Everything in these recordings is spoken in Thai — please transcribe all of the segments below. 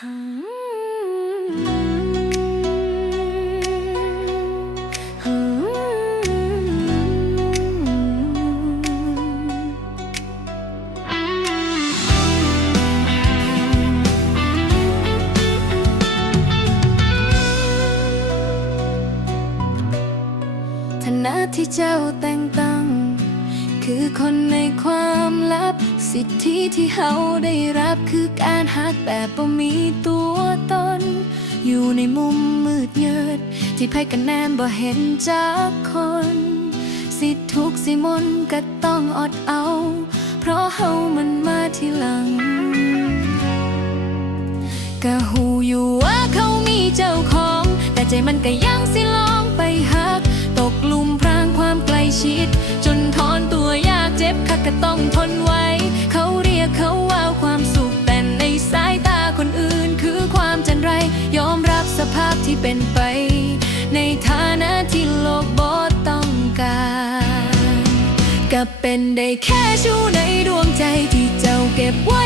ฐานะที่เจ้าแต่งตั้ง คือคนในความ สิทธิที่เฮาได้รับคือการหักแบบบ่มีตัวตน อยู่ในมุมมืดเยิด ที่ไพ่กันแนมบ่เห็นจากคน สิทุกสิมนก็ต้องอดเอา เพราะเฮามันมาทีหลังก็หูอยู่ว่าเขามีเจ้าของ แต่ใจมันก็ยังสิลองไปหัก ตกหลุมพรางความใกล้ชิด จนถอนตัวยากเจ็บคักก็ต้องทนไว พที่เป็นไป ในฐานะที่โลกบอต้องการก็เป็นได้แค่ชู้ในดวงใจที่เจ้าเก็บไว้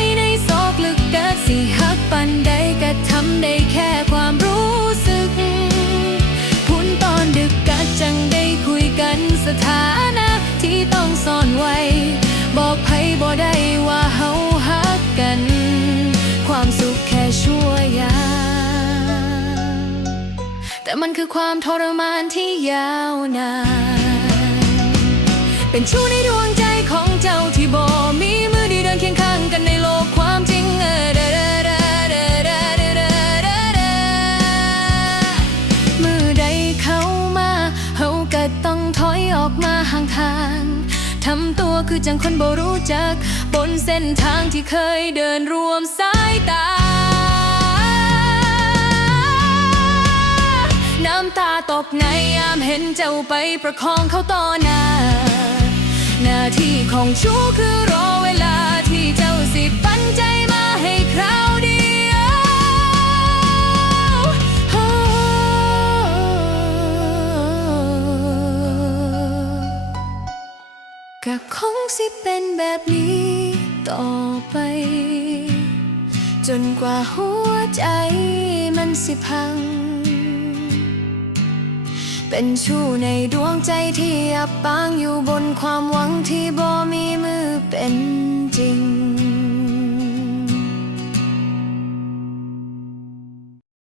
มันคือความทรมานที่ยาวนาน เป็นชู้ในดวงใจของเจ้าที่บอมีมือดีเดินเคียงข้างกันในโลกความจริงเออมือใดเข้ามาเฮาก็ต้องถอยออกมาห่างๆทำตัวคือจังคนบ่รู้จัก บนเส้นทางที่เคยเดินรวมสายตา ยามเห็นเจ้าไปประคองเขาต่อหน้า หน้าที่ของชูคือรอเวลาที่เจ้าสิปันใจมาให้คราวเดียวก็คงสิเป็นแบบนี้ต่อไป จนกว่าหัวใจมันสิพัง เป็นชู้ในดวงใจที่อับปางอยู่บนความหวังที่บ่มีมือเป็นจริง